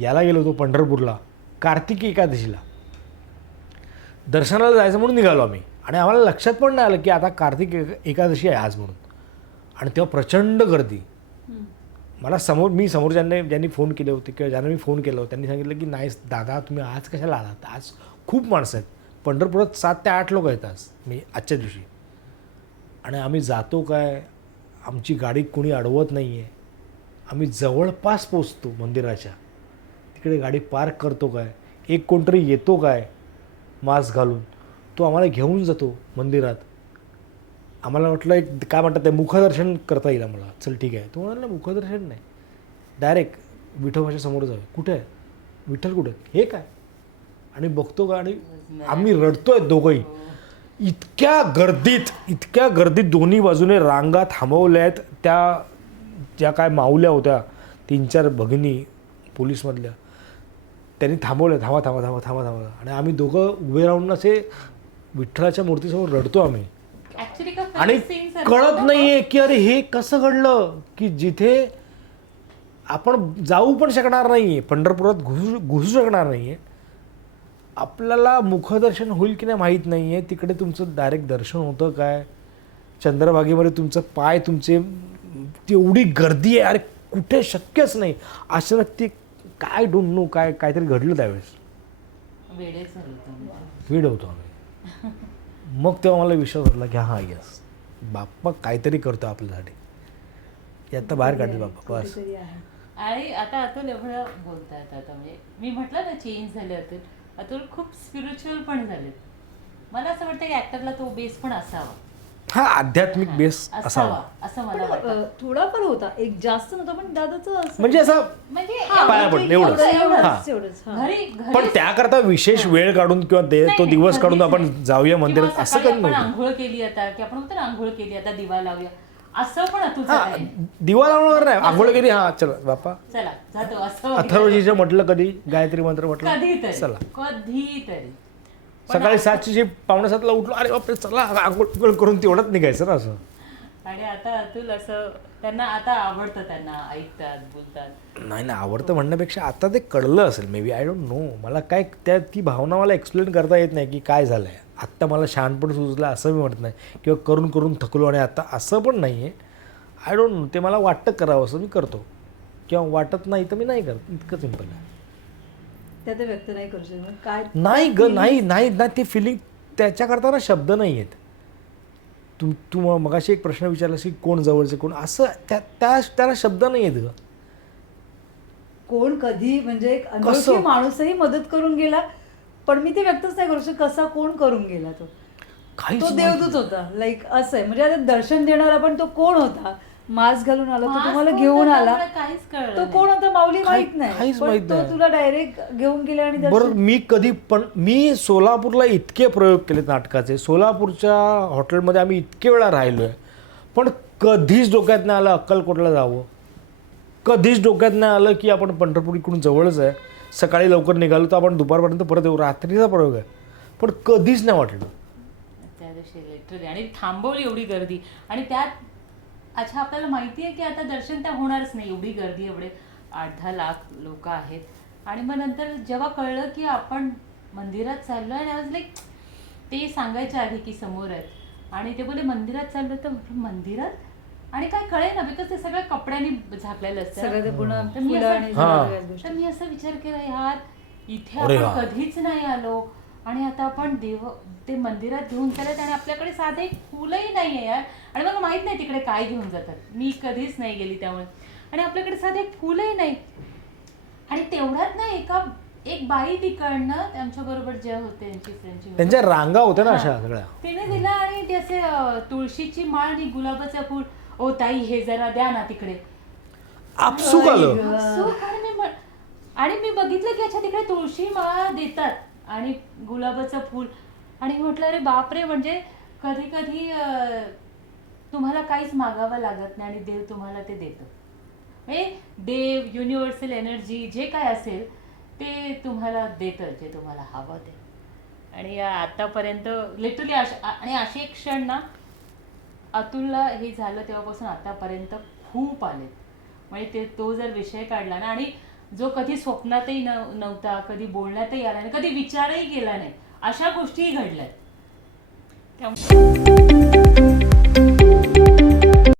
याला गेलो होतो पंढरपूरला कार्तिकी एकादशीला. दर्शनाला जायचं म्हणून निघालो आम्ही. आणि आम्हाला लक्षात पण नाही आलं की आता कार्तिक एकादशी आहे आज म्हणून. आणि तेव्हा प्रचंड गर्दी. मला समोर मी समोर ज्यांनी ज्यांनी फोन केले होते किंवा ज्यांना मी फोन केला होता त्यांनी सांगितलं की नाही दादा तुम्ही आज कशाला आलात? आज खूप माणसं आहेत. पंढरपुरात सात ते आठ लोक आहेत आज मी आजच्या दिवशी. आणि आम्ही जातो काय? आमची गाडी कोणी अडवत नाही आहे आम्ही जवळपास पोचतो मंदिराच्या. तिकडे गाडी पार्क करतो काय? एक कोणतरी येतो काय? मास्क घालून. तो आम्हाला घेऊन जातो मंदिरात. आम्हाला वाटलं एक काय म्हणतात ते मुखदर्शन करता येईल आम्हाला. चल ठीक आहे. तो म्हणाला मुखदर्शन नाही. डायरेक्ट विठोबाच्या समोर जाऊ कुठे आहे? विठ्ठल कुठे? आहे? हे काय? आणि बघतो का आणि आम्ही रडतोय दोघंही. इतक्या गर्दीत इतक्या गर्दीत दोन्ही बाजूने रांगा थांबवल्या आहेत त्या ज्या काय माऊल्या होत्या तीन चार भगिनी पोलीसमधल्या. त्यांनी थांबवल्या थांबा थांबा थांबा थांबा थांबा. आणि आम्ही दोघं उभे राहून असे विठ्ठलाच्या मूर्तीसमोर रडतो आम्ही. आणि कळत. नाहीये की अरे हे कसं घडलं की जिथे आपण जाऊ पण शकणार नाहीये पंढरपुरात घुसू घुसू शकणार नाहीये. आपल्याला मुखदर्शन होईल की नाही माहीत नाहीये. तिकडे तुमचं डायरेक्ट दर्शन होतं काय? चंद्रभागेमध्ये तुमचं पाय तुमचे तेवढी गर्दी आहे. अरे कुठे शक्यच नाही. असं ते काय डोंट नो काय काहीतरी घडलं त्यावेळेस? वेडे झाले होतो आम्ही. मग तेव्हा मला विश्वास वाटला की हां यस बाप्पा काहीतरी करतो आपल्यासाठी. आता बाहेर काढले बाप्पा बस. आणि आता अतुल एवढं बोलतायत आता म्हणजे मी म्हटलं ना चेंज झाले अतुल. अतुल खूप स्पिरिच्युअल पण झालेत. मला असं वाटतं की ऍक्टरला तो बेस पण असावा. हा आध्यात्मिक बेस असावा असं मला पण वाटतं. थोडाफार होता. एक जास्त नव्हता पण दादाचं म्हणजे असं म्हणजे हा, पाया म्हणजे पडलं, एवढंच. एवढंच, हा. एवढंच, हा. घरी घरी पण त्याकरता विशेष वेळ काढून किंवा ते नाही, तो नाही, दिवस काढून आपण. जाऊया किंवा मंदिरात असं सकाळी काही आपण नव्हतं. आंघोळ केली आता की आपण म्हणतो ना आंघोळ केली आता दिवा लावूया. असं पण हा आहे दिवा लावणार नाही आंघोळ केली हा चला बाप्पा. चला जातो असं अथर्वजीचं म्हटलं कधी? गायत्री मंत्र म्हटलं? कधीतरी चला. कधीतरी. सकाळी सातची जी पावणे सातला उठलो अरे बापरे चला आंघोळ करून तेवढंच निघायचं ना असं. आणि आता अतुल असं त्यांना आता आवडतं त्यांना ऐकतात बोलतात. नाही ना आवडतं म्हणण्यापेक्षा आता ते कळलं असेल maybe I don't know मला काय त्या ती भावना मला एक्सप्लेन करता येत नाही की काय झालं आहे आत्ता मला शहाणपण सुचलं असं मी म्हणत नाही. किंवा करून करून थकलो आणि आता असं पण नाही आहे आय डोंट नो ते मला वाटतं करावं असं मी करतो. किंवा वाटत नाही तर मी नाही करत इतकं सिंपल आहे. ते व्यक्त नाही करू शकत. काय नाही ग नाही नाही ना ते फिलिंग त्याच्याकरता ना शब्द नाही आहेत. तू तू म- मगाशी एक प्रश्न विचारलास की कोण जवळचे कोण असं त्या त्या त्याला शब्द नाही आहेत ग. कोण कधी म्हणजे एक अनोळखी? माणूसही मदत करून गेला पण मी ते व्यक्तच नाही करू शकत कसा कोण करून गेला तो. काहीच तो देवदूत होता लाईक असं आहे. म्हणजे आता दर्शन देणारा पण तो कोण होता? मास्क घालून आला तो तुम्हाला घेऊन आला. काहीच तो. कोण होता माऊली माहीत नाही. काहीच पण माहीत तो नाही. तुला डायरेक्ट घेऊन गेला आणि बरं दर्शन मी कधी पण मी सोलापूरला इतके प्रयोग केलेत नाटकाचे. सोलापूरच्या हॉटेलमध्ये आम्ही इतके वेळा राहिलो आहे पण कधीच डोक्यात नाही आलं अक्कलकोटला जावं. कधीच डोक्यात नाही आलं की आपण पंढरपूर इकडून जवळच आहे. सकाळी लवकर निघालो तर आपण दुपारपर्यंत परत येऊ. रात्रीचा प्रयोग आहे. पण कधीच नाही वाटलं. त्या दिवशी लिटरली आणि थांबवली एवढी गर्दी. आणि त्यात अच्छा आपल्याला माहिती आहे की आता दर्शन त्या होणारच नाही एवढी गर्दी एवढे आठ दहा लाख लोक आहेत आणि मग नंतर जेव्हा कळलं की आपण मंदिरात चाललो आणि आज लाईक ते सांगायच्या आधी की समोर आहेत आणि ते बोले मंदिरात चाललो तर मंदिरात आणि काय कळे ना बिकॉज ते सगळ्या कपड्यांनी झाकलेलं असतं सगळं ते तर मी फुलं असं- आणि हा. सगळ्याच गोष्टी. तर मी असा विचार केला यार इथे अरे आपण. कधीच नाही आलो आणि आता आपण देव ते मंदिरात घेऊन चालत आणि आपल्याकडे साधे फुलंही नाही आहे यार. आणि मला माहीत नाही तिकडे काय घेऊन जातात. मी कधीच नाही गेली त्यामुळे. आणि आपल्याकडे साधे फुलंही नाही. आणि तेवढ्यात ना एका एक बाई तिकडनं आमच्या बरोबर ज्या होते त्यांची फ्रेंडची त्यांच्या रांगा होत्या ना अशा सगळ्या. तिने दिला आणि ते असे तुळशीची माळ आणि गुलाबाचं फूल. ओ ताई हे जरा द्या ना तिकडे. आपसूक आलं. सुख आणि मी म्हण- आणि मी बघितलं की अच्छा तिकडे तुळशी माळा देतात. आणि गुलाबाचं फूल. आणि म्हटलं अरे बापरे म्हणजे कधी कधी तुम्हाला काहीच मागावं लागत नाही आणि देव तुम्हाला ते देतो. म्हणजे देव युनिव्हर्सल एनर्जी जे काय असेल ते तुम्हाला देतं जे तुम्हाला हवं ते. आणि आतापर्यंत लिटरली आणि असे एक क्षण ना अतुलला हे झालं तेव्हापासून आतापर्यंत खूप आलेत. म्हणजे ते तो जर विषय काढला ना आणि जो कधी स्वप्नातही नव- नव्हता कधी बोलण्यातही आला नाही कधी विचारही केला नाही अशा गोष्टीही घडल्यात. त्यामुळे